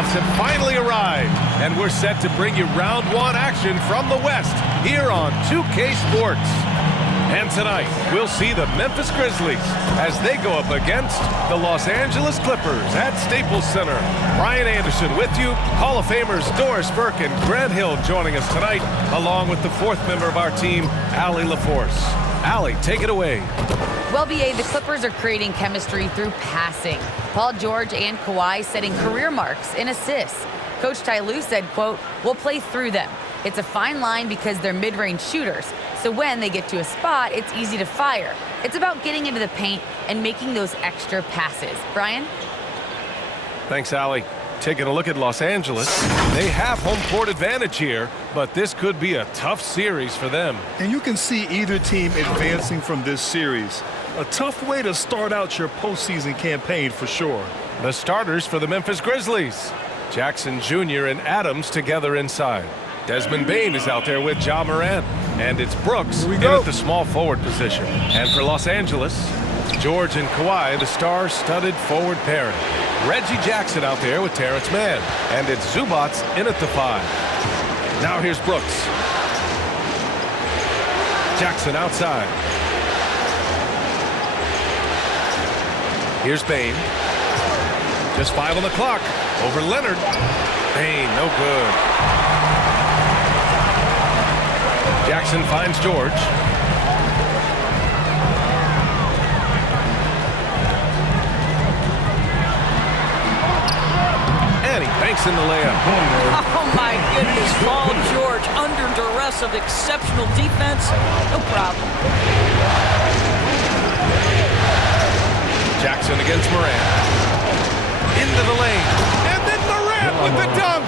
playoffs have finally arrived, and we're set to bring you round one action from the West here on 2K Sports. And tonight, we'll see the Memphis Grizzlies as they go up against the Los Angeles Clippers at Staples Center. Brian Anderson with you, Hall of Famers Doris Burke and Grant Hill joining us tonight, along with the fourth member of our team, Allie LaForce. Allie, take it away. Well, BA, the Clippers are creating chemistry through passing. Paul George and Kawhi setting career marks in assists. Coach Ty Lue said, quote, "We'll play through them. It's a fine line because they're mid-range shooters, so when they get to a spot, it's easy to fire. It's about getting into the paint and making those extra passes." Brian? Thanks, Allie. Taking a look at Los Angeles, they have home court advantage here, but this could be a tough series for them. And you can see either team advancing from this series. A tough way to start out your postseason campaign for sure. The starters for the Memphis Grizzlies. Jackson Jr. and Adams together inside. Desmond Bane is out there with Ja Morant. And it's Brooks in at the small forward position. And for Los Angeles, George and Kawhi, the star-studded forward pairing. Reggie Jackson out there with Terrence Mann. And it's Zubac in at the 5. Now here's Brooks. Jackson outside. Here's Bane. Just 5 on the clock. Over Leonard. Bane, no good. Jackson finds George. And he banks in the layup. Oh, my goodness. Paul George under duress of exceptional defense. No problem. Jackson against Morant. Into the lane. And then Morant with the dunk.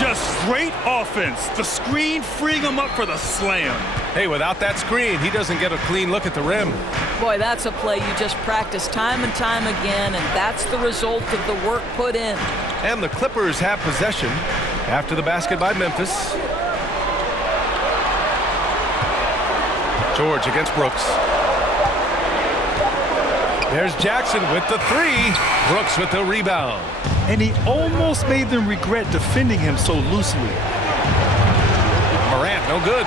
Just great offense. The screen freeing him up for the slam. Hey, without that screen, he doesn't get a clean look at the rim. Boy, that's a play you just practice time and time again, and that's the result of the work put in. And the Clippers have possession after the basket by Memphis. George against Brooks. There's Jackson with the 3. Brooks with the rebound. And he almost made them regret defending him so loosely. Morant, no good.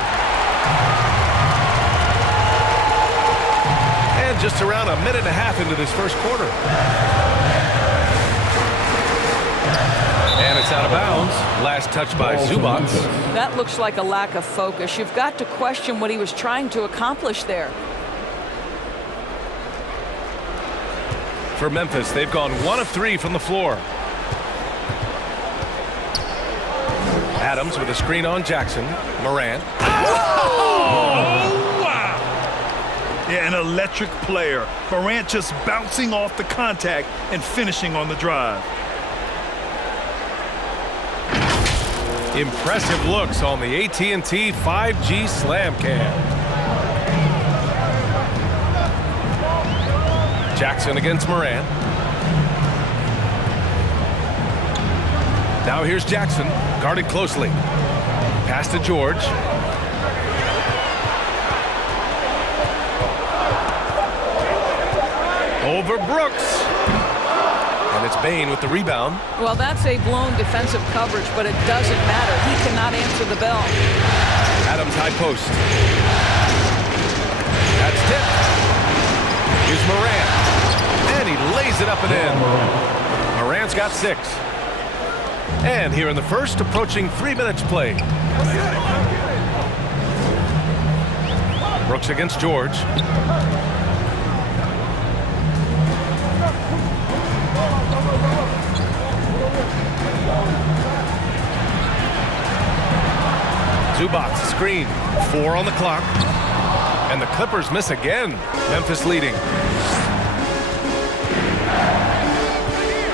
And just around a minute and a half into this first quarter. And it's out of bounds. Last touch by Zubac. That looks like a lack of focus. You've got to question what he was trying to accomplish there. For Memphis, they've gone 1 of 3 from the floor. Adams with a screen on Jackson. Morant. Oh, wow! Yeah, an electric player. Morant just bouncing off the contact and finishing on the drive. Impressive looks on the AT&T 5G Slam Cam. Jackson against Morant. Now here's Jackson, guarded closely. Pass to George. Over Brooks. And it's Bane with the rebound. Well, that's a blown defensive coverage, but it doesn't matter. He cannot answer the bell. Adams high post. That's tipped. Here's Morant. And he lays it up and in. Morant's got 6. And here in the first, approaching 3 minutes played. Brooks against George. Zubac screen. 4 on the clock. And the Clippers miss again. Memphis leading.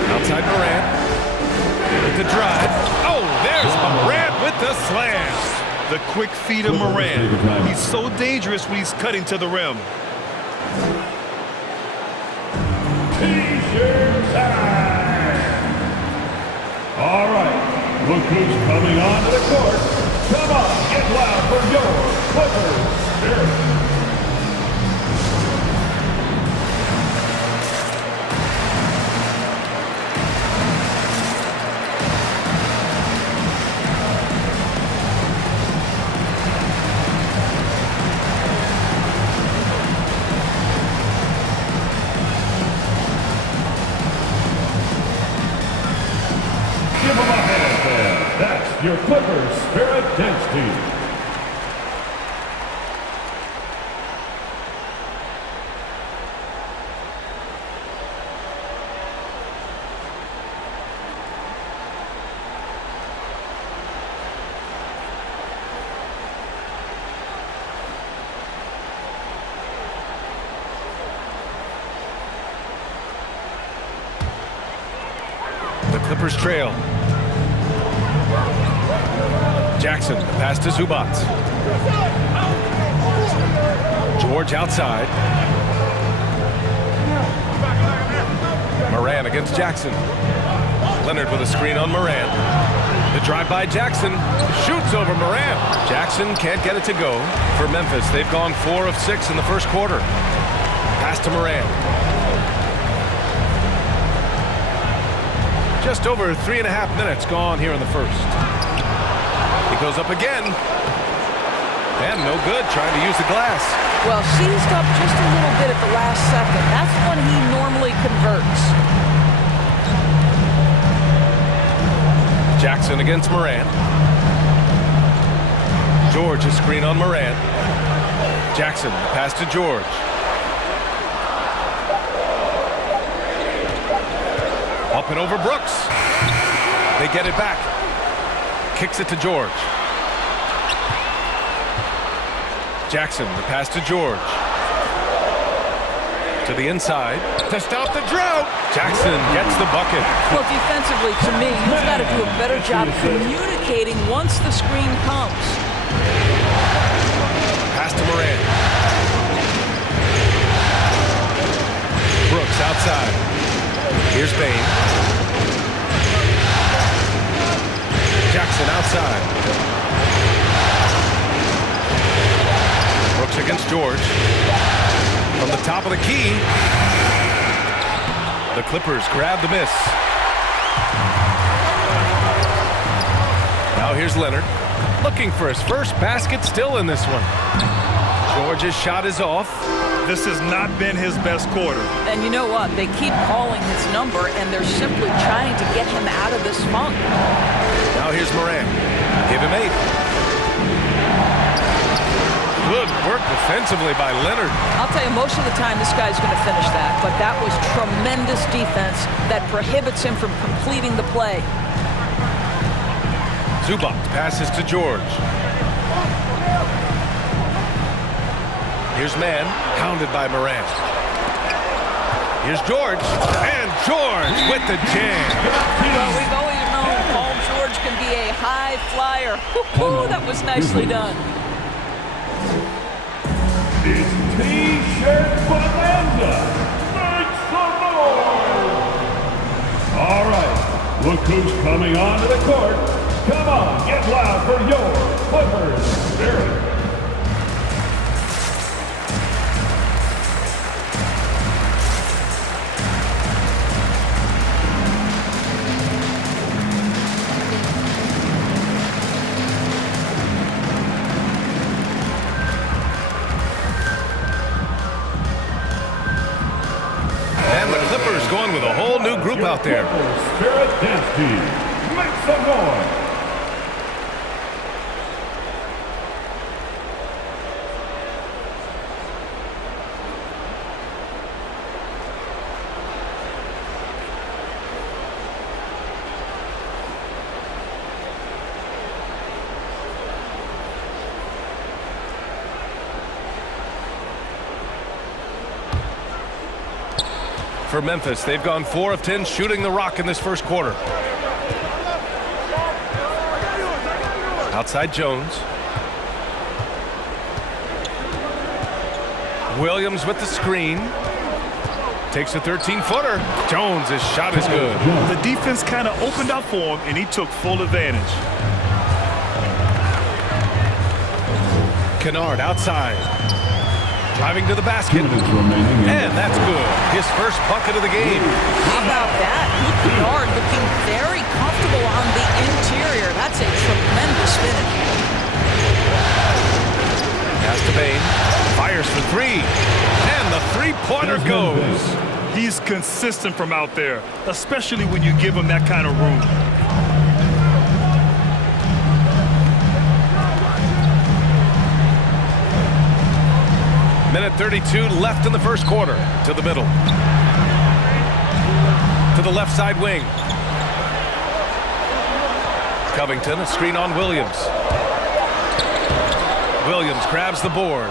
Outside Morant. With the drive. Oh, there's Morant with the slam. The quick feed of Morant. He's so dangerous when he's cutting to the rim. T-shirt time. All right, look who's coming onto the court. Come on, get loud for your Clippers. your Clippers Spirit Dance Team. The Clippers trail. Jackson, pass to Zubac. George outside. Moran against Jackson. Leonard with a screen on Moran. The drive by Jackson. Shoots over Moran. Jackson can't get it to go. For Memphis, they've gone 4 of 6 in the first quarter. Pass to Moran. Just over 3.5 minutes gone here in the first. He goes up again. And no good, trying to use the glass. Well, seized up just a little bit at the last second. That's when he normally converts. Jackson against Moran. George, a screen on Moran. Jackson, the pass to George. Up and over Brooks. They get it back. Kicks it to George. Jackson, the pass to George. To the inside. To stop the drought. Jackson gets the bucket. Well, defensively, to me, you've got to do a better job communicating once the screen comes. Pass to Moran. Brooks outside. Here's Bain. Jackson outside. Brooks against George. From the top of the key. The Clippers grab the miss. Now here's Leonard. Looking for his first basket still in this one. George's shot is off. This has not been his best quarter. And you know what? They keep calling his number, and they're simply trying to get him out of this funk. Now here's Moran. Give him 8. Good work defensively by Leonard. I'll tell you, most of the time this guy's going to finish that, but that was tremendous defense that prohibits him from completing the play. Zubac passes to George. Here's Mann, hounded by Moran. Here's George, and George with the jam. Well, we've always known Paul George can be a high flyer. Woo-hoo, that was nicely done. It's T-shirt bonanza. Make some noise. All right, look who's coming onto the court. Come on, get loud for your Clippers Spirit. Going with a whole new group out there. Spirit Dance Team, make some noise. For Memphis, they've gone 4 of 10 shooting the rock in this first quarter. Outside Jones. Williams with the screen. Takes a 13-footer. Jones' shot is good. The defense kind of opened up for him, and he took full advantage. Kennard outside. Driving to the basket. And that's good. His first bucket of the game. How about that? Kennard looking very comfortable on the interior. That's a tremendous finish. Pass to Bain. Fires for 3. And the three-pointer goes. He's consistent from out there, especially when you give him that kind of room. Minute 32 left in the first quarter. To the middle. To the left side wing. Covington, a screen on Williams. Williams grabs the board.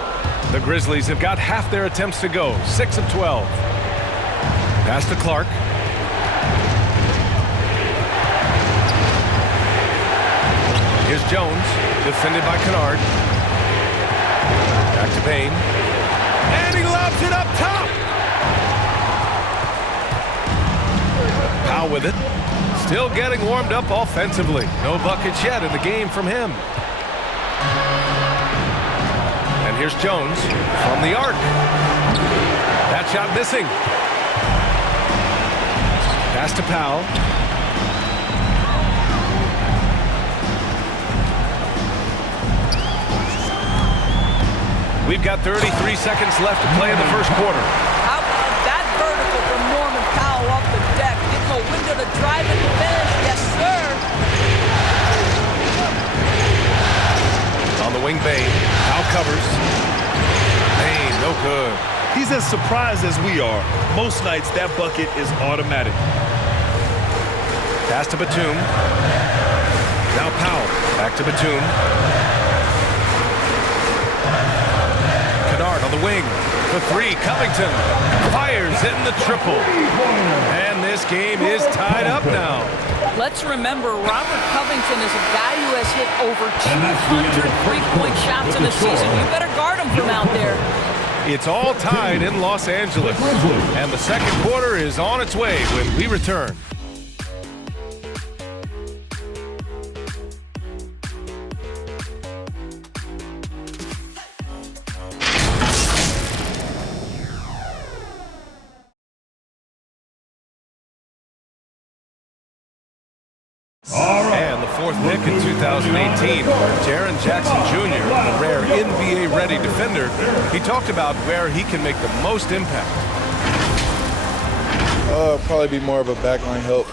The Grizzlies have got half their attempts to go. 6 of 12. Pass to Clark. Here's Jones, defended by Kennard. Back to Payne. And he lobs it up top. Powell with it. Still getting warmed up offensively. No buckets yet in the game from him. And here's Jones from the arc. That shot missing. Pass to Powell. We've got 33 seconds left to play in the first quarter. How about that vertical from Norman Powell off the deck? Getting a window to drive and finish. Yes, sir. On the wing, Bain. Powell covers. Bain, no good. He's as surprised as we are. Most nights, that bucket is automatic. Pass to Batum. Now Powell. Back to Batum. Kennard on the wing. The three. Covington fires, hitting the triple. And this game is tied up now. Let's remember, Robert Covington is a guy who has hit over 200 three-point shots in the season. You better guard him from out there. It's all tied in Los Angeles. And the second quarter is on its way when we return. And the fourth pick in 2018, Jaren Jackson Jr., a rare NBA-ready defender. He talked about where he can make the most impact. Probably be more of a backline help,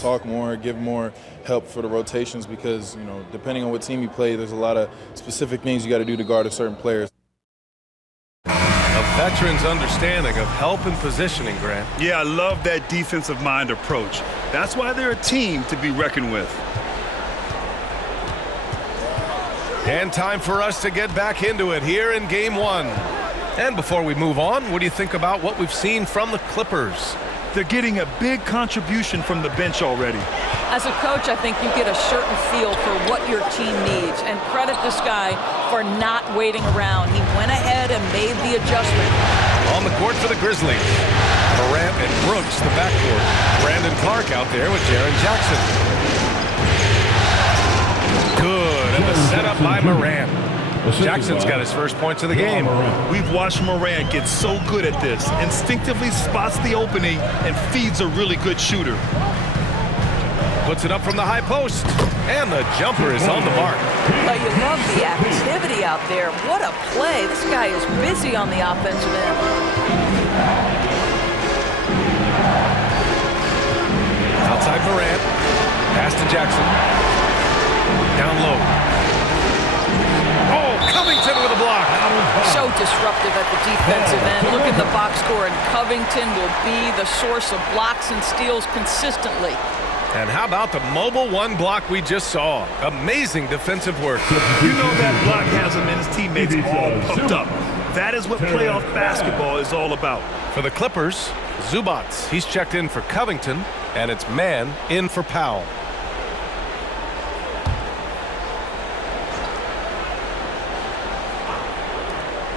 talk more, give more help for the rotations because, you know, depending on what team you play, there's a lot of specific things you got to do to guard a certain player. A veteran's understanding of help and positioning, Grant. Yeah, I love that defensive mind approach. That's why they're a team to be reckoned with. And time for us to get back into it here in Game 1. And before we move on, what do you think about what we've seen from the Clippers? They're getting a big contribution from the bench already. As a coach, I think you get a certain feel for what your team needs. And credit this guy for not waiting around. He went ahead and made the adjustment. On the court for the Grizzlies, Morant and Brooks, the backcourt. Brandon Clark out there with Jaren Jackson. Good, and the setup by Morant. Jackson's got his first points of the game. We've watched Morant get so good at this. Instinctively spots the opening and feeds a really good shooter. Puts it up from the high post, and the jumper is on the mark. Oh, you love the activity out there. What a play. This guy is busy on the offensive end. Outside Morant. Pass to Jackson. Down low. Oh, Covington with a block. So disruptive at the defensive end. Look at the box score, and Covington will be the source of blocks and steals consistently. And how about the mobile one block we just saw? Amazing defensive work. You know that block has him and his teammates all pumped up. That is what playoff basketball is all about. For the Clippers, Zubac. He's checked in for Covington, and it's man in for Powell.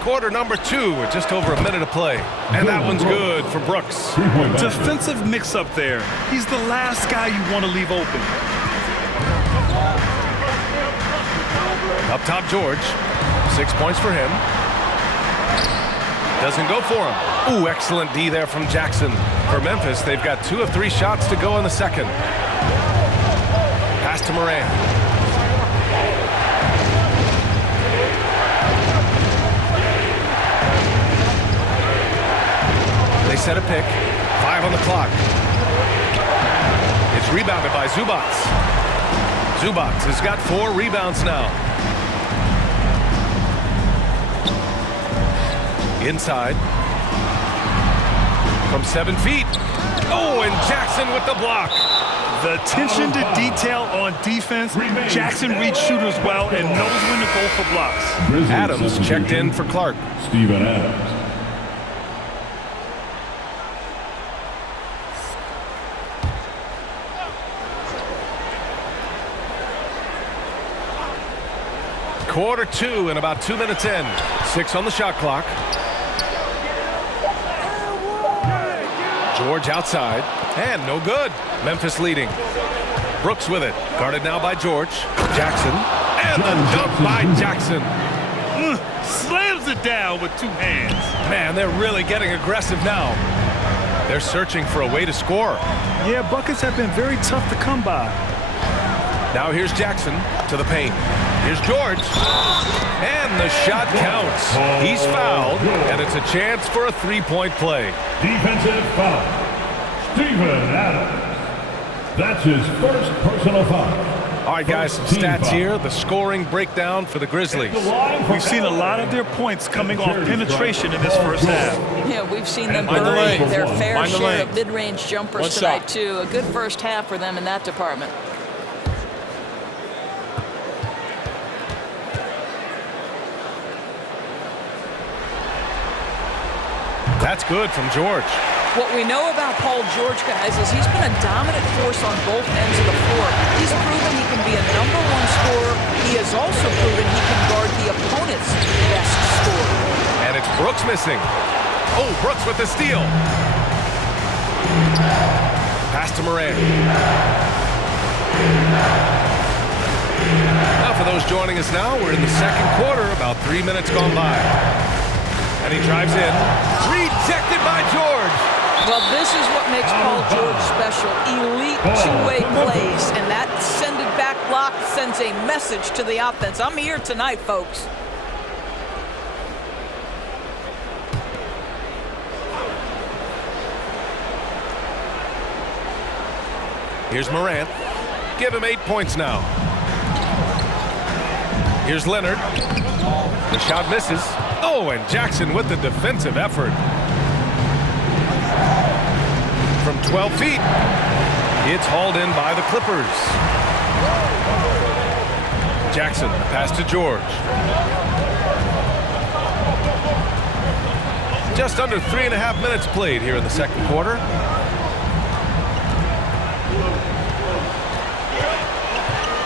Quarter number 2 with just over a minute to play. And that one's good for Brooks. Defensive mix-up there. He's the last guy you want to leave open. Up top, George. 6 points for him. Doesn't go for him. Ooh, excellent D there from Jackson. For Memphis, they've got 2 of 3 shots to go in the second. Pass to Morant. They set a pick. 5 on the clock. It's rebounded by Zubac. Zubac has got 4 rebounds now. Inside. From 7 feet. Oh, and Jackson with the block. The attention to detail on defense. Jackson reads shooters well and knows when to go for blocks. Grizzlies Adams checked in for Clark. Steven Adams. Quarter 2 and about 2 minutes in. 6 on the shot clock. George outside. And no good. Memphis leading. Brooks with it. Guarded now by George. Jackson. And the dunk by Jackson. Slams it down with 2 hands. Man, they're really getting aggressive now. They're searching for a way to score. Yeah, buckets have been very tough to come by. Now here's Jackson to the paint. Here's George. And the shot counts. He's fouled, and it's a chance for a 3-point play. Defensive foul. Steven Adams. That's his first personal foul. All right, guys, some stats here. The scoring breakdown for the Grizzlies. We've seen a lot of their points coming off penetration in this first half. Yeah, we've seen them Mind the bury lanes. their fair Mind the share of lanes. mid-range jumpers One tonight, shot. too. A good first half for them in that department. That's good from George. What we know about Paul George, guys, is he's been a dominant force on both ends of the floor. He's proven he can be a #1 scorer. He has also proven he can guard the opponent's best scorer. And it's Brooks missing. Oh, Brooks with the steal. Pass to Moran. Now for those joining us now, we're in the second quarter, about 3 minutes gone by. And he drives in. Rejected by George. Well, this is what makes Paul George special. Elite two-way plays, and that sending back block sends a message to the offense. I'm here tonight, folks. Here's Morant. Give him 8 points now. Here's Leonard. The shot misses. Oh, and Jackson with the defensive effort. From 12 feet. It's hauled in by the Clippers. Jackson, pass to George. Just under 3.5 minutes played here in the second quarter.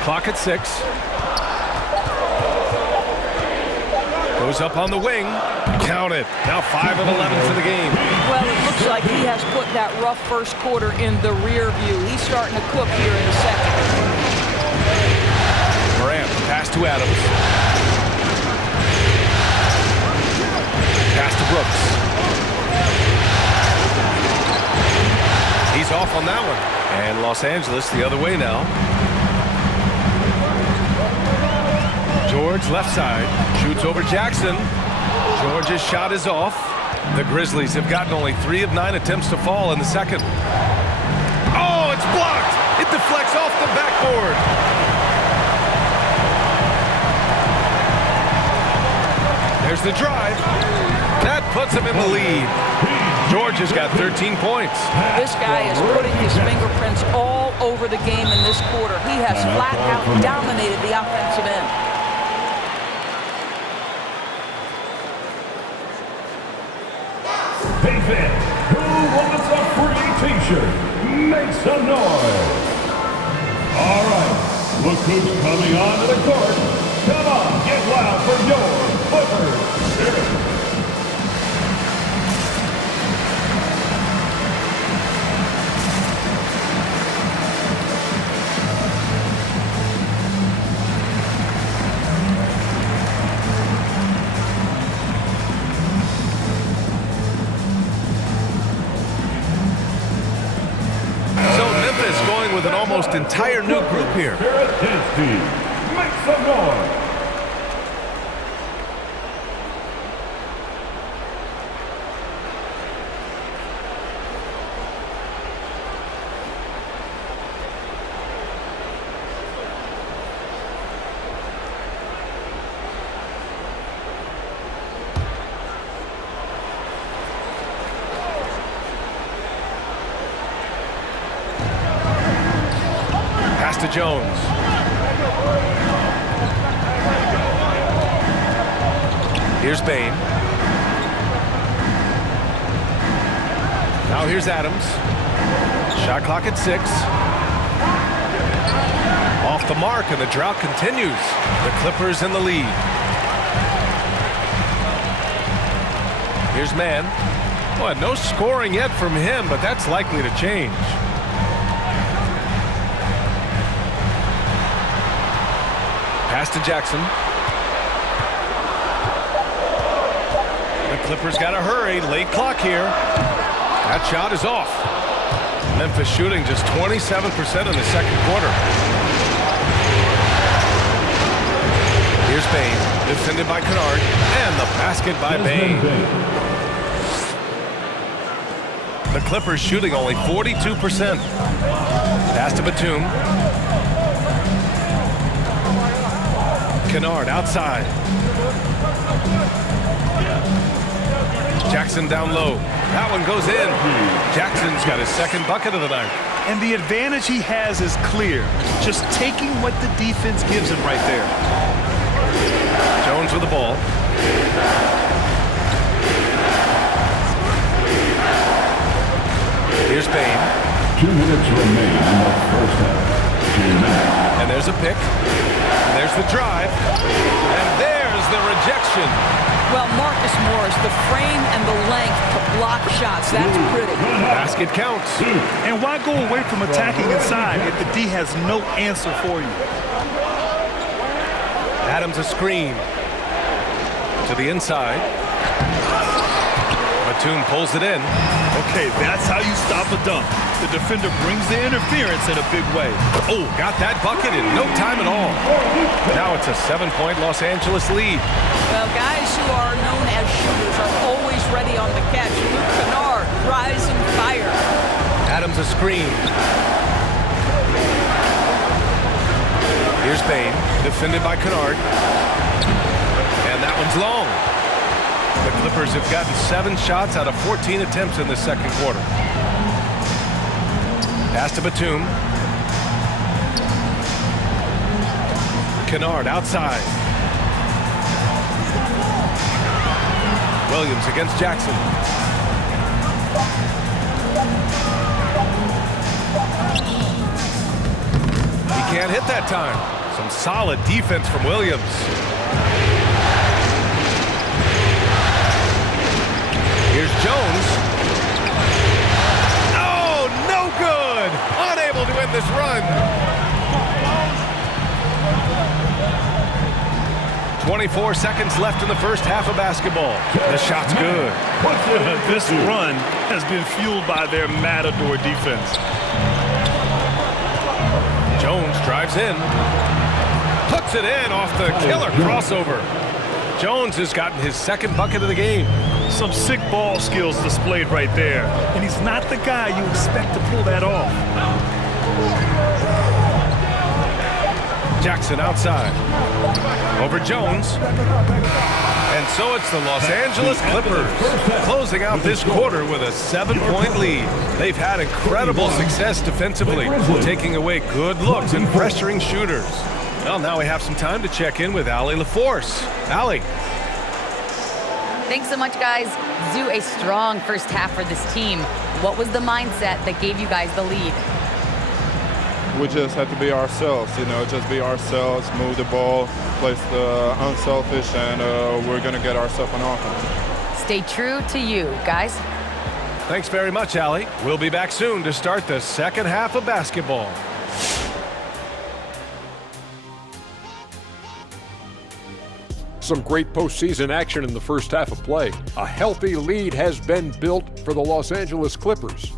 Clock at 6. Goes up on the wing. Count it. Now 5 of 11 for the game. Well, it looks like he has put that rough first quarter in the rear view. He's starting to cook here in the second. Morant, pass to Adams. Pass to Brooks. He's off on that one. And Los Angeles the other way now. George left side, shoots over Jackson. George's shot is off. The Grizzlies have gotten only 3 of 9 attempts to fall in the second. Oh, it's blocked. It deflects off the backboard. There's the drive. That puts him in the lead. George has got 13 points. This guy is putting his fingerprints all over the game in this quarter. He has flat out dominated the offensive end. Hey fans, who wants a free t-shirt? Make some noise. All right, look who's coming onto the court. Come on, get loud for your Clippers. With an almost entire new group here. Make some noise. Jones. Here's Bain. Now here's Adams. Shot clock at 6. Off the mark, and the drought continues. The Clippers in the lead. Here's Mann. Well, no scoring yet from him, but that's likely to change. Pass to Jackson. The Clippers got to hurry. Late clock here. That shot is off. Memphis shooting just 27% in the second quarter. Here's Bain, defended by Kennard, and the basket by Bain. The Clippers shooting only 42%. Pass to Batum. Kennard outside. Jackson down low. That one goes in. Jackson's got his second bucket of the night. And the advantage he has is clear. Just taking what the defense gives him right there. Jones with the ball. Here's Bain. 2 minutes remain in the first half. And there's a pick. And there's the drive. And there's the rejection. Well, Marcus Morris, the frame and the length to block shots, that's pretty. Basket counts. And why go away from attacking inside if the D has no answer for you? Adams a screen. To the inside. Batum pulls it in. Okay, that's how you stop a dunk. The defender brings the interference in a big way. Oh, got that bucket in no time at all. Now it's a 7-point Los Angeles lead. Well, guys who are known as shooters are always ready on the catch. Luke Kennard, rise and fire. Adams a screen. Here's Bain, defended by Kennard. And that one's long. The Clippers have gotten 7 shots out of 14 attempts in the second quarter. Pass to Batum. Kennard outside. Williams against Jackson. He can't hit that time. Some solid defense from Williams. Here's Jones. Oh, no good. Unable to end this run. 24 seconds left in the first half of basketball. The shot's good. This run has been fueled by their matador defense. Jones drives in. Puts it in off the killer crossover. Jones has gotten his second bucket of the game. Some sick ball skills displayed right there. And he's not the guy you expect to pull that off. Jackson outside. Over Jones. And so it's the Los Angeles Clippers closing out this quarter with a 7-point lead. They've had incredible success defensively, taking away good looks and pressuring shooters. Well, now we have some time to check in with Allie LaForce. Allie. Thanks so much, guys. Zoo, a strong first half for this team. What was the mindset that gave you guys the lead? We just have to be ourselves, just be ourselves, move the ball, play the unselfish, and we're going to get ourselves an offense. Stay true to you, guys. Thanks very much, Allie. We'll be back soon to start the second half of basketball. Some great postseason action in the first half of play. A healthy lead has been built for the Los Angeles Clippers.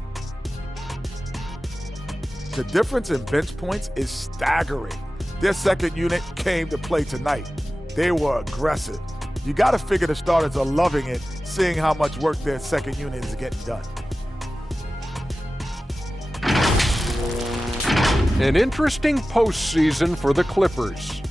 The difference in bench points is staggering. Their second unit came to play tonight. They were aggressive. You got to figure the starters are loving it, seeing how much work their second unit is getting done. An interesting postseason for the Clippers.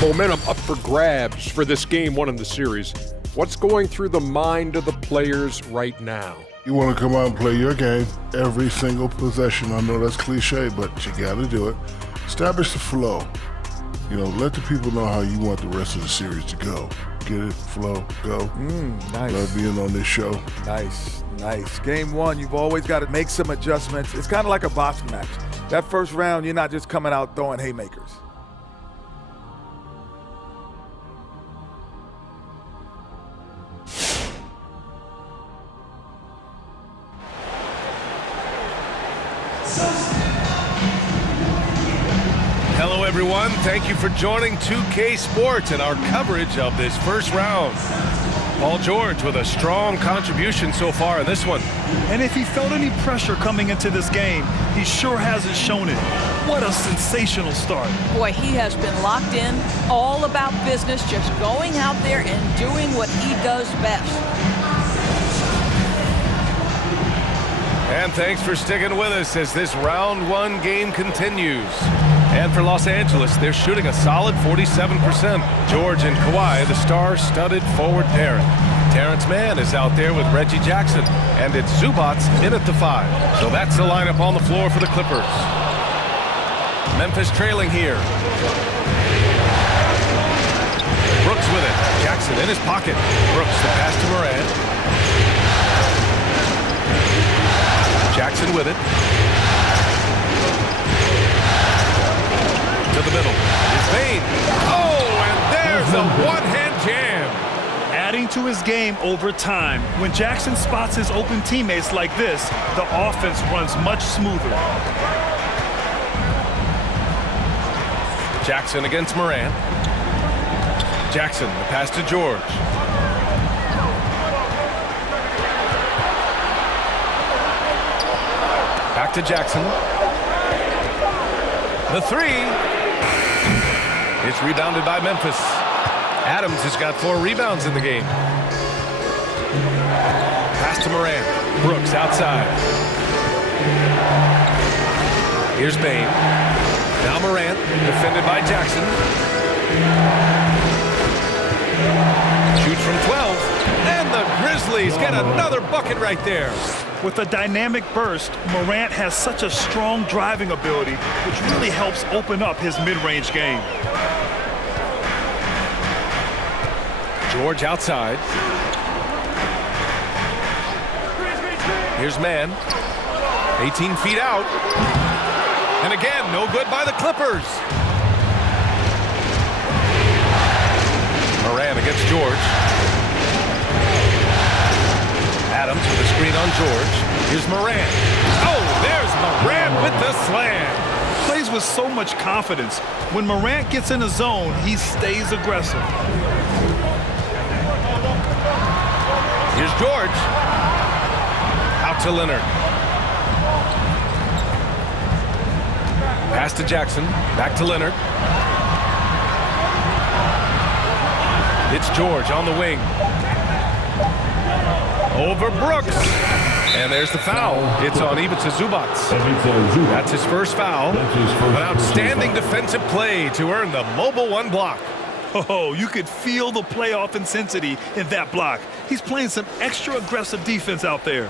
Momentum up for grabs for this game 1 in the series. What's going through the mind of the players right now? You want to come out and play your game every single possession. I know that's cliche, but you got to do it. Establish the flow. You know, let the people know how you want the rest of the series to go. Get it, flow, go. Nice. Love being on this show. Nice, nice. Game one, you've always got to make some adjustments. It's kind of like a boxing match. That first round, you're not just coming out throwing haymakers. Hello, everyone. Thank you for joining 2K Sports and our coverage of this first round. Paul George with a strong contribution so far in this one. And if he felt any pressure coming into this game, he sure hasn't shown it. What a sensational start. Boy, he has been locked in, all about business, just going out there and doing what he does best. And thanks for sticking with us as this round one game continues. And for Los Angeles, they're shooting a solid 47%. George and Kawhi, the star-studded forward pairing. Terrence Mann is out there with Reggie Jackson, and it's Zubats in at the 5. So that's the lineup on the floor for the Clippers. Memphis trailing here. Brooks with it. Jackson in his pocket. Brooks the pass to Morant. Jackson with it. To the middle. It's Bane. Oh, and there's a one-hand jam. Adding to his game over time. When Jackson spots his open teammates like this, the offense runs much smoother. Jackson against Morant. Jackson, the pass to George. Back to Jackson. The 3. It's rebounded by Memphis. Adams has got 4 rebounds in the game. Pass to Morant. Brooks outside. Here's Bane. Now Morant, defended by Jackson. Shoots from 12. And the Grizzlies get another bucket right there. With a dynamic burst, Morant has such a strong driving ability, which really helps open up his mid-range game. George outside. Here's Mann. 18 feet out. And again, no good by the Clippers. Morant against George. Adams with a screen on George. Here's Morant. Oh, there's Morant with the slam. Plays with so much confidence. When Morant gets in a zone, he stays aggressive. Here's George. Out to Leonard. Pass to Jackson. Back to Leonard. It's George on the wing. Over Brooks. And there's the foul. It's on Ivica Zubats. That's his first foul. An outstanding defensive play to earn the mobile 1 block. Oh, you could feel the playoff intensity in that block. He's playing some extra aggressive defense out there.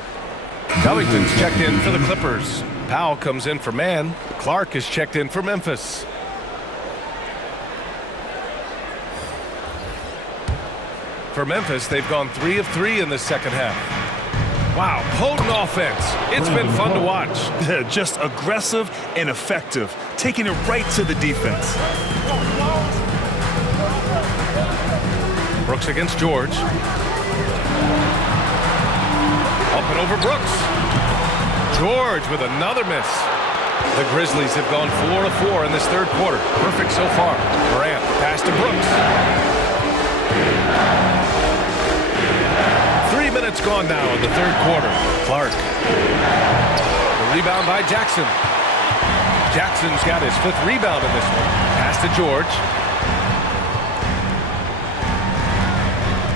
Covington's checked in for the Clippers. Powell comes in for Mann. Clark is checked in for Memphis. For Memphis, they've gone 3 of 3 in the second half. Wow, potent offense. It's been fun to watch. Just aggressive and effective, taking it right to the defense. Brooks against George. Up and over Brooks. George with another miss. The Grizzlies have gone 4 of 4 in this third quarter. Perfect so far. Morant, pass to Brooks. 3 minutes gone now in the third quarter. Clark. The rebound by Jackson. Jackson's got his 5th rebound in this one. Pass to George.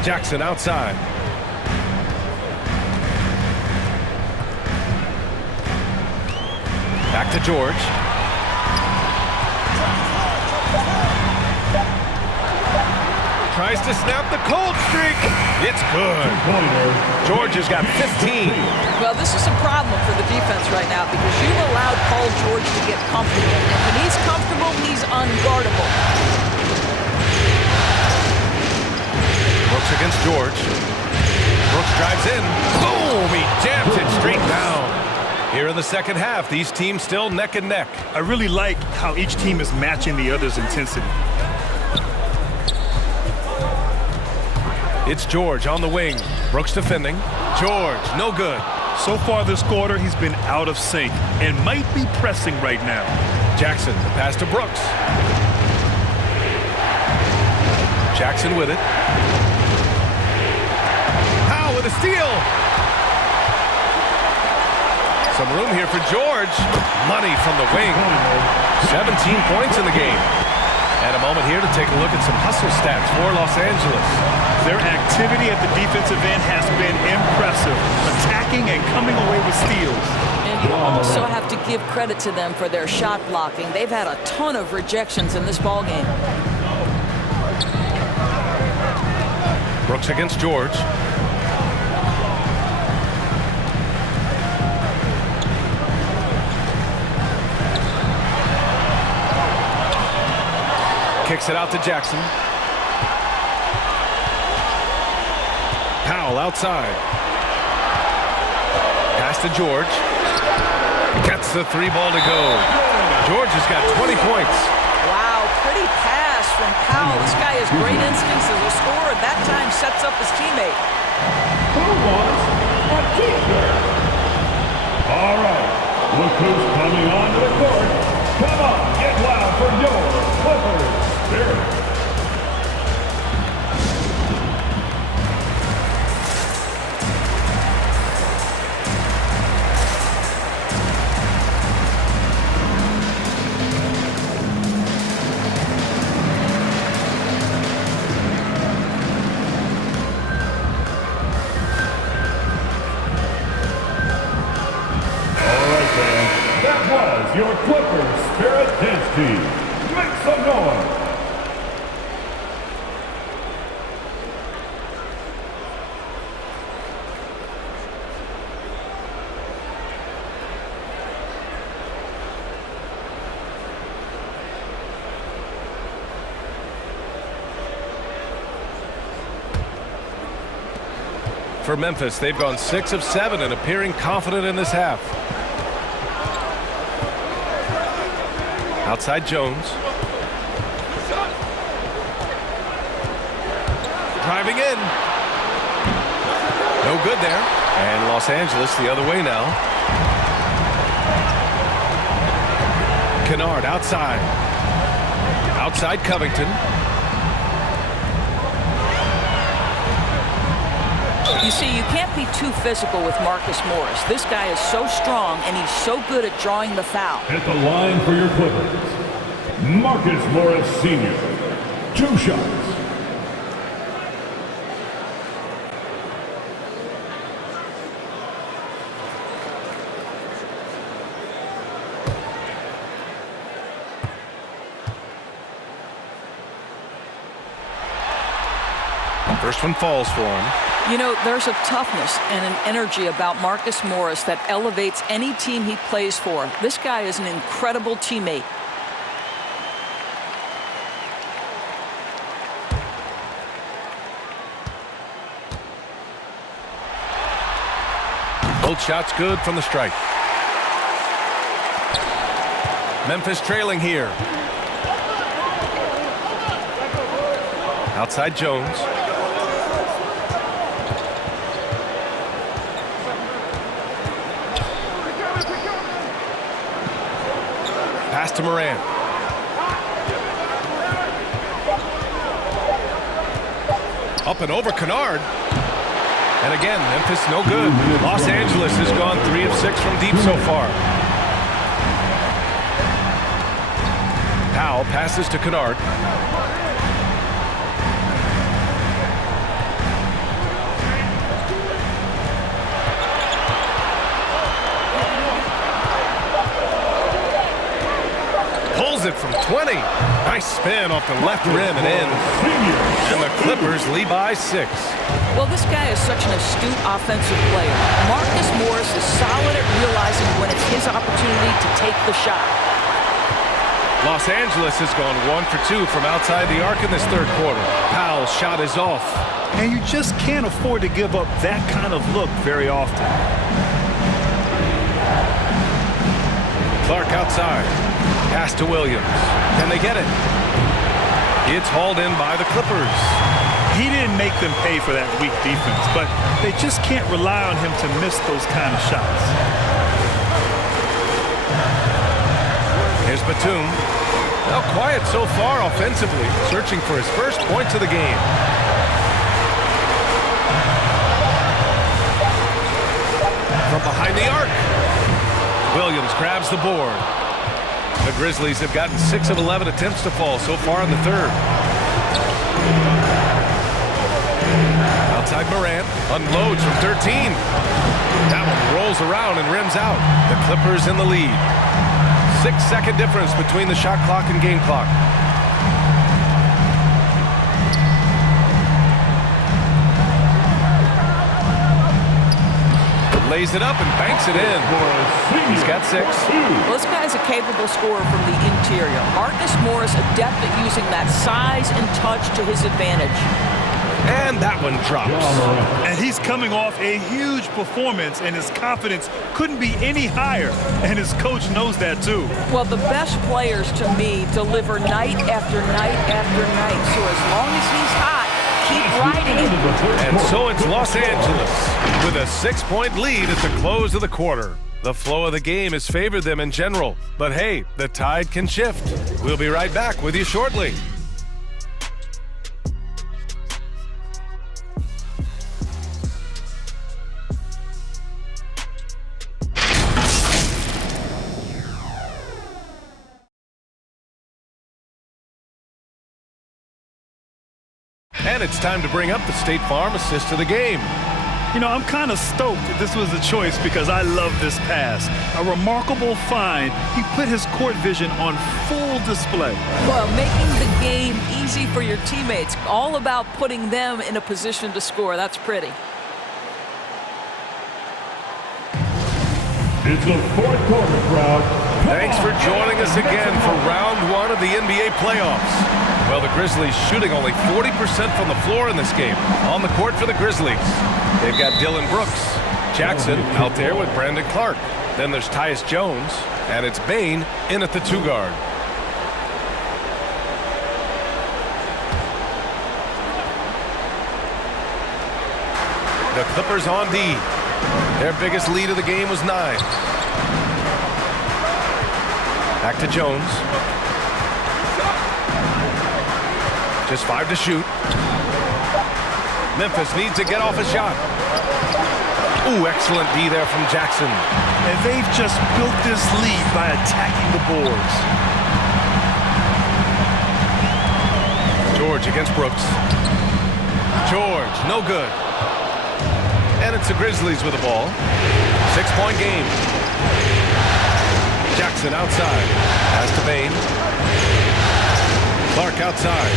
Jackson outside. Back to George. tries to snap the cold streak. It's good. George has got 15. Well, this is a problem for the defense right now because you've allowed Paul George to get comfortable. And when he's comfortable, he's unguardable. Brooks against George. Brooks drives in. Boom! He jams it straight down. Here in the second half, these teams still neck and neck. I really like how each team is matching the other's intensity. It's George on the wing. Brooks defending. George, no good. So far this quarter, he's been out of sync and might be pressing right now. Jackson, the pass to Brooks. Jackson with it. Powell with a steal. Some room here for George. Money from the wing. 17 points in the game. And a moment here to take a look at some hustle stats for Los Angeles. Their activity at the defensive end has been impressive, attacking and coming away with steals. And you also have to give credit to them for their shot blocking. They've had a ton of rejections in this ballgame. Brooks against George. Kicks it out to Jackson. Powell outside. Pass to George. Gets the three ball to go. George has got 20 points. Wow, pretty pass from Powell. This guy has great instincts as a scorer. That time sets up his teammate. Who wants a t-shirt? All right, look who's coming onto the court. Come on, get loud for your Clippers Spirit. Your Clippers Spirit Dance Team. Make some noise. For Memphis, they've gone 6 of 7 and appearing confident in this half. Outside Jones. Driving in. No good there. And Los Angeles the other way now. Kennard outside. Outside Covington. You see, you can't be too physical with Marcus Morris. This guy is so strong, and he's so good at drawing the foul. At the line for your Clippers, Marcus Morris Sr. 2 shots. First one falls for him. You know, there's a toughness and an energy about Marcus Morris that elevates any team he plays for. This guy is an incredible teammate. Both shots good from the strike. Memphis trailing here. Outside Jones. Pass to Morant. Up and over Kennard. And again, Memphis no good. Los Angeles has gone 3 of 6 from deep so far. Powell passes to Kennard. misses it from 20. Nice spin off the left rim and in. And the Clippers lead by 6. Well, this guy is such an astute offensive player. Marcus Morris is solid at realizing when it's his opportunity to take the shot. Los Angeles has gone 1 for 2 from outside the arc in this third quarter. Powell's shot is off. And you just can't afford to give up that kind of look very often. Clark outside. Pass to Williams. Can they get it? It's hauled in by the Clippers. He didn't make them pay for that weak defense, but they just can't rely on him to miss those kind of shots. Here's Batum. Now quiet so far offensively, searching for his first points of the game. From behind the arc. Williams grabs the board. The Grizzlies have gotten 6 of 11 attempts to fall so far in the third. Outside Morant, unloads from 13. That one rolls around and rims out. The Clippers in the lead. 6-second difference between the shot clock and game clock. Lays it up and banks it in. He's got 6. Well, this guy's a capable scorer from the interior. Marcus Morris adept at using that size and touch to his advantage. And that one drops. And he's coming off a huge performance, and his confidence couldn't be any higher. And his coach knows that, too. Well, the best players, to me, deliver night after night after night. So as long as he's hot, keep riding it. And so it's Los Angeles with a 6-point lead at the close of the quarter. The flow of the game has favored them in general. But hey, the tide can shift. We'll be right back with you shortly. And it's time to bring up the State Farm assist of the game. You know, I'm kind of stoked that this was a choice because I love this pass. A remarkable find. He put his court vision on full display. Well, making the game easy for your teammates. All about putting them in a position to score. That's pretty. It's the fourth quarter crowd. Thanks for joining us again for round 1 of the NBA playoffs. Well, the Grizzlies shooting only 40% from the floor in this game. On the court for the Grizzlies, they've got Dylan Brooks. Jackson out there with Brandon Clark. Then there's Tyus Jones, and it's Bane in at the 2 guard. The Clippers on D. Their biggest lead of the game was 9. Back to Jones. Just 5 to shoot. Memphis needs to get off a shot. Ooh, excellent D there from Jackson. And they've just built this lead by attacking the boards. George against Brooks. George, no good. And it's the Grizzlies with the ball. 6-point game. Jackson outside. Pass to Bane. Clark outside.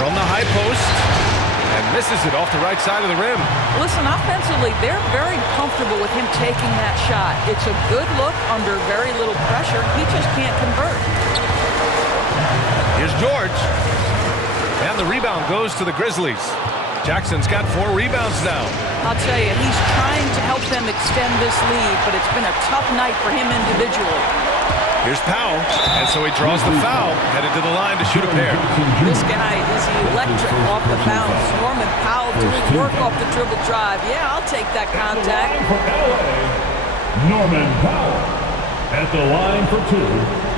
From the high post. And misses it off the right side of the rim. Listen, offensively, they're very comfortable with him taking that shot. It's a good look under very little pressure. He just can't convert. Here's George. And the rebound goes to the Grizzlies. Jackson's got 4 rebounds now. I'll tell you, he's trying to help them extend this lead, but it's been a tough night for him individually. Here's Powell, and so he draws the foul, headed to the line to shoot a pair. This guy is electric off the bounce. Norman Powell doing work off the dribble drive. Yeah, I'll take that contact. For LA, Norman Powell at the line for 2.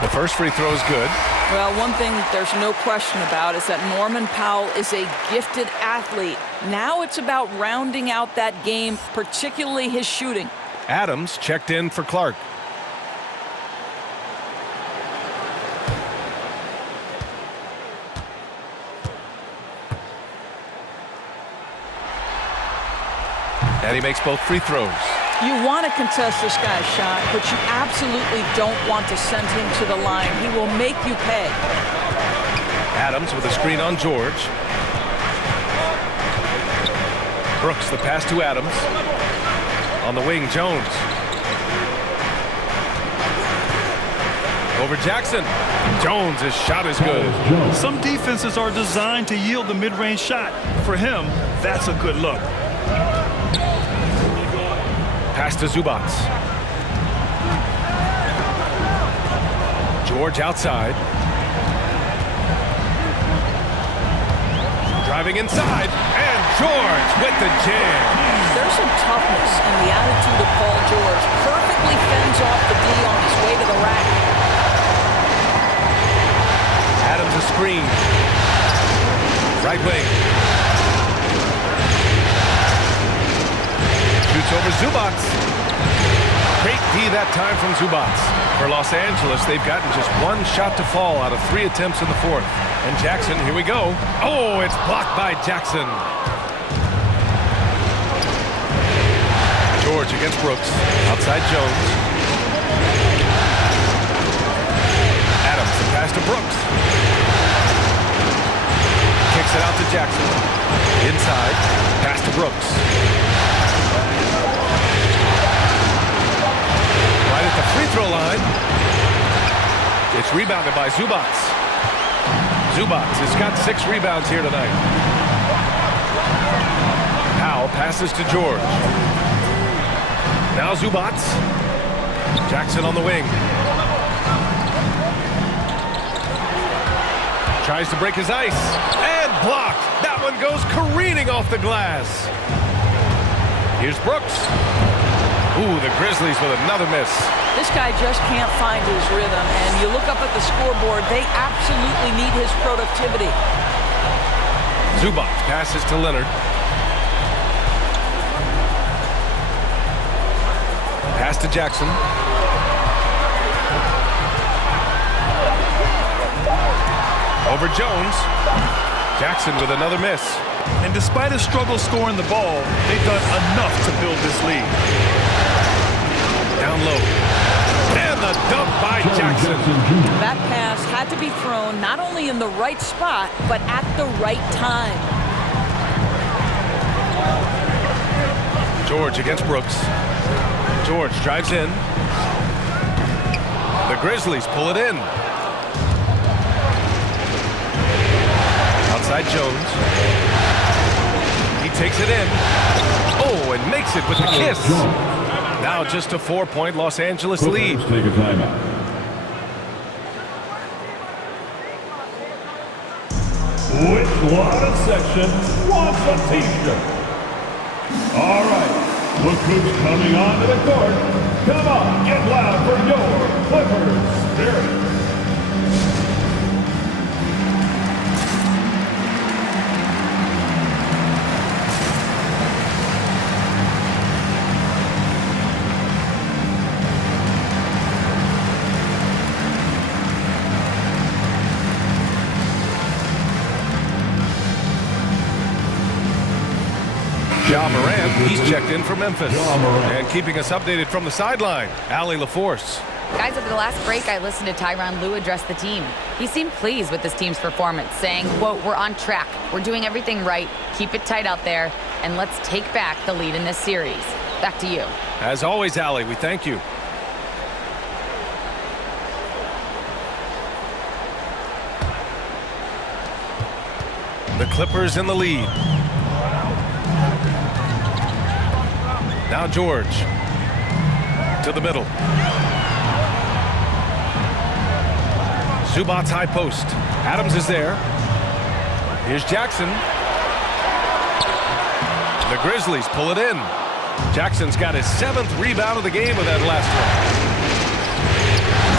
The first free throw is good. Well, one thing there's no question about is that Norman Powell is a gifted athlete. Now it's about rounding out that game, particularly his shooting. Adams checked in for Clark. And he makes both free throws. You want to contest this guy's shot, but you absolutely don't want to send him to the line. He will make you pay. Adams with a screen on George. Brooks, the pass to Adams. On the wing, Jones. Over Jackson. Jones, his shot is good. Some defenses are designed to yield the mid-range shot. For him, that's a good look. Pass to Zubats. George outside. Driving inside, and George with the jam. There's some toughness in the attitude of Paul George. Perfectly fends off the D on his way to the rack. Adams a screen. Right wing. Shoots over Zubats. Great D that time from Zubats. For Los Angeles, they've gotten just one shot to fall out of 3 attempts in the fourth. And Jackson, here we go. Oh, it's blocked by Jackson. George against Brooks. Outside Jones. Adams, the pass to Brooks. Kicks it out to Jackson. Inside. Pass to Brooks. Right at the free throw line. It's rebounded by Zubats. Zubats has got 6 rebounds here tonight. Powell passes to George. Now Zubats. Jackson on the wing. Tries to break his ice. And blocked. That one goes careening off the glass. Here's Brooks. Ooh, the Grizzlies with another miss. This guy just can't find his rhythm, and you look up at the scoreboard, they absolutely need his productivity. Zubats passes to Leonard. Pass to Jackson. Over Jones. Jackson with another miss. And despite a struggle scoring the ball, they've done enough to build this lead. Down low. And the dunk by Jackson. That pass had to be thrown not only in the right spot, but at the right time. George against Brooks. George drives in. The Grizzlies pull it in. Outside Jones. He takes it in. Oh, and makes it with the kiss. Now just a 4-point Los Angeles lead. Take a timeout. Which lot of section wants a t-shirt? All right, look who's coming onto the court. Come on, get loud for your Clippers Spirit. Ja Morant, he's checked in for Memphis. And keeping us updated from the sideline, Allie LaForce. Guys, over the last break, I listened to Tyronn Lue address the team. He seemed pleased with this team's performance, saying, quote, "We're on track. We're doing everything right. Keep it tight out there, and let's take back the lead in this series." Back to you. As always, Allie, we thank you. The Clippers in the lead. Now George to the middle. Zubats high post. Adams is there. Here's Jackson. The Grizzlies pull it in. Jackson's got his 7th rebound of the game with that last one.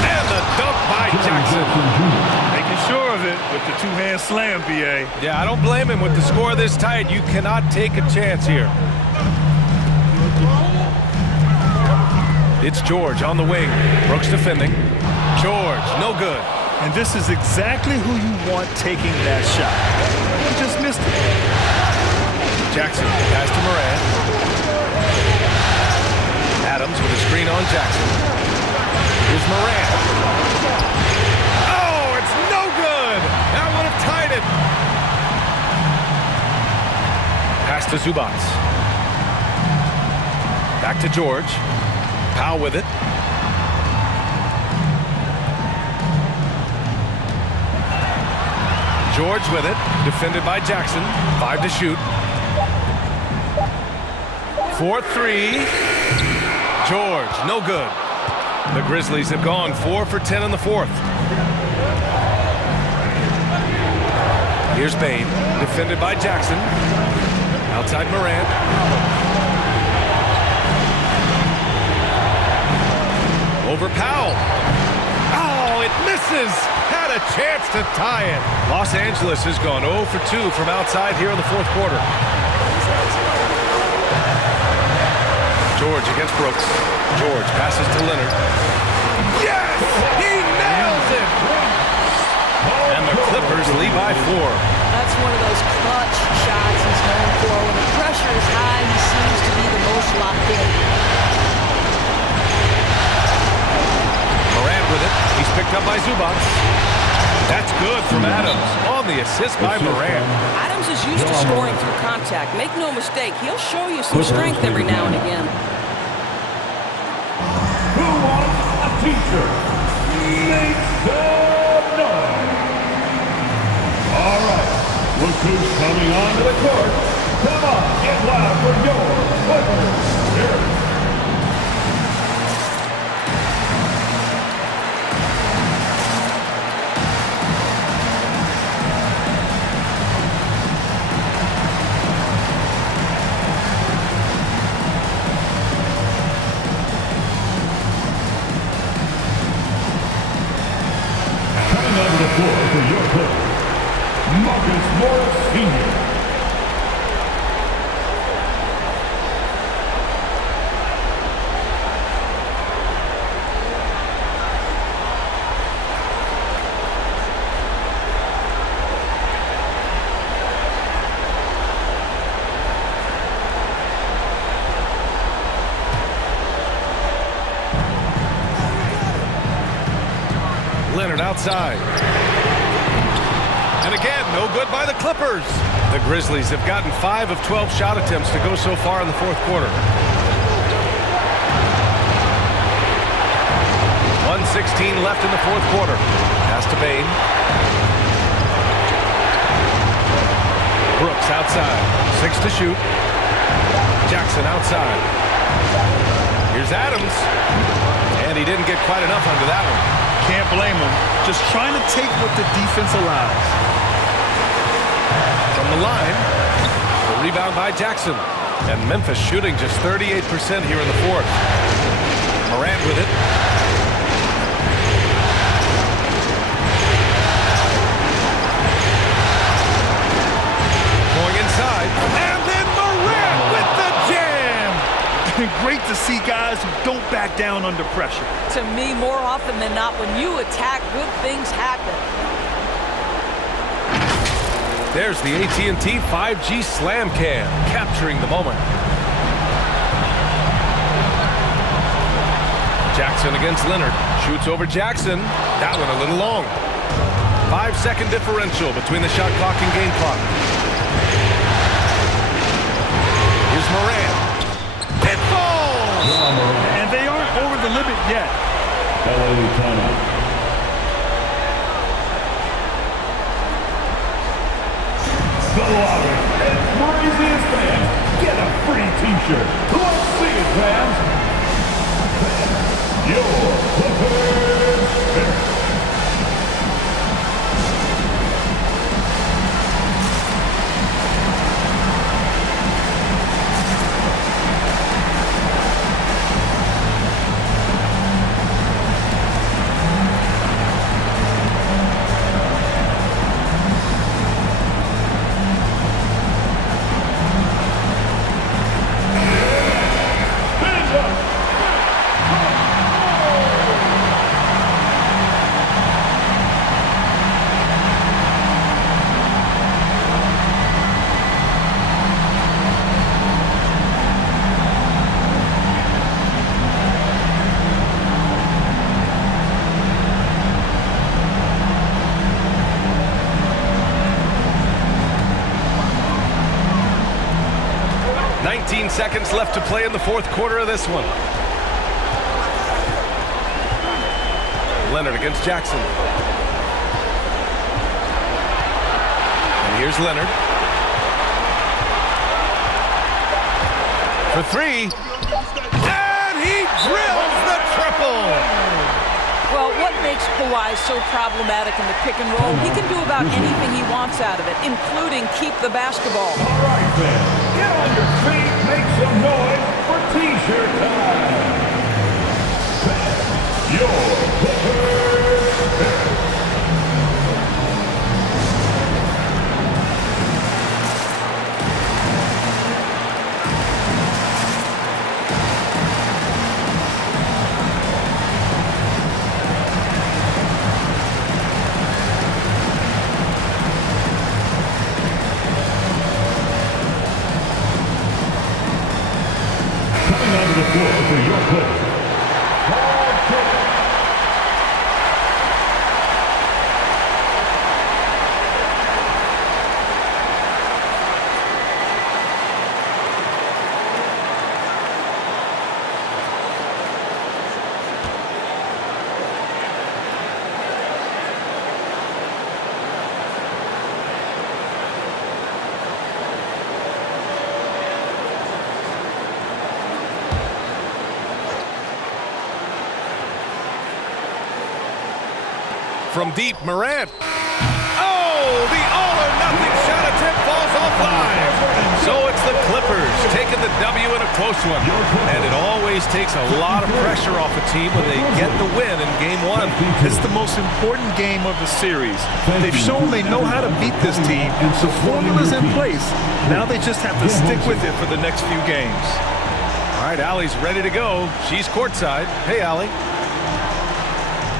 And the dunk by Jackson. Making sure of it with the two-hand slam, B.A. Yeah, I don't blame him. With the score this tight, you cannot take a chance here. It's George on the wing. Brooks defending. George, no good. And this is exactly who you want taking that shot. He just missed it. Jackson, pass to Moran. Adams with a screen on Jackson. Here's Moran. Oh, it's no good. That would have tied it. Pass to Zubats. Back to George. Powell with it. George with it. Defended by Jackson. 5 to shoot. 4-3. George, no good. The Grizzlies have gone 4 for 10 in the fourth. Here's Bain, defended by Jackson. Outside Morant. Over Powell. Oh, it misses. Had a chance to tie it. Los Angeles has gone 0 for 2 from outside here in the fourth quarter. George against Brooks. George passes to Leonard. Yes! He nails it! And the Clippers lead by 4. That's one of those clutch shots he's known for. When the pressure is high, he seems to be the most locked in. Morant with it. He's picked up by Zubats. That's good from Adams on the assist by Morant. Adams is used to scoring through contact. Make no mistake, he'll show you some strength every now and again. Who wants a t-shirt? Make some noise. All right, look who's coming onto the court. Come on, get loud for your Clippers. For your coach, Marcus Morris Sr. Leonard outside. And again, no good by the Clippers. The Grizzlies have gotten 5 of 12 shot attempts to go so far in the fourth quarter. 1:16 left in the fourth quarter. Pass to Bain. Brooks outside. 6 to shoot. Jackson outside. Here's Adams. And he didn't get quite enough under that one. Can't blame him. Just trying to take what the defense allows. From the line, the rebound by Jackson. And Memphis shooting just 38% here in the fourth. Morant with it. Going inside. And then Morant with the jam! Great to see guys who don't back down under pressure. To me, more often than not, when you attack, good things happen. There's the AT&T 5G Slam Cam, capturing the moment. Jackson against Leonard. Shoots over Jackson. That one a little long. 5-second differential between the shot clock and game clock. Here's Moran. It falls! And they aren't over the limit yet. LA timeout. The loudest and craziest fans get a free t-shirt. Let's see it, fans. Your Clippers spirit. 15 seconds left to play in the fourth quarter of this one. Leonard against Jackson. And here's Leonard. For three. And he drills the triple. Well, what makes Kawhi so problematic in the pick and roll? He can do about anything he wants out of it, including keep the basketball. All right, fans, get on your feet, make some noise for T-shirt time. Your Clippers. Coming onto the floor for your Clippers. From deep, Morant. Oh, the all-or-nothing shot attempt falls offline. So it's the Clippers taking the W in a close one. And it always takes a lot of pressure off a team when they get the win in Game 1. It's the most important game of the series. They've shown they know how to beat this team. The formula's in place. Now they just have to stick with it for the next few games. All right, Allie's ready to go. She's courtside. Hey, Allie.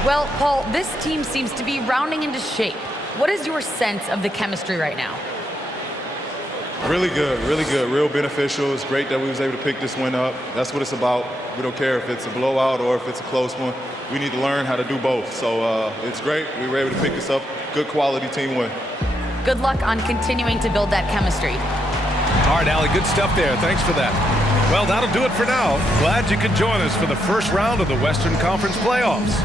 Well, Paul, this team seems to be rounding into shape. What is your sense of the chemistry right now? Really good, real beneficial. It's great that we was able to pick this one up. That's what it's about. We don't care if it's a blowout or if it's a close one. We need to learn how to do both. So it's great. We were able to pick this up. Good quality team win. Good luck on continuing to build that chemistry. All right, Allie, good stuff there. Thanks for that. Well, that'll do it for now. Glad you could join us for the first round of the Western Conference playoffs.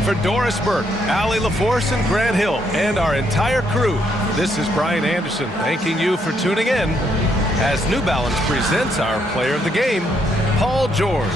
For Doris Burke, Allie LaForce, and Grant Hill, and our entire crew, this is Brian Anderson thanking you for tuning in as New Balance presents our player of the game, Paul George.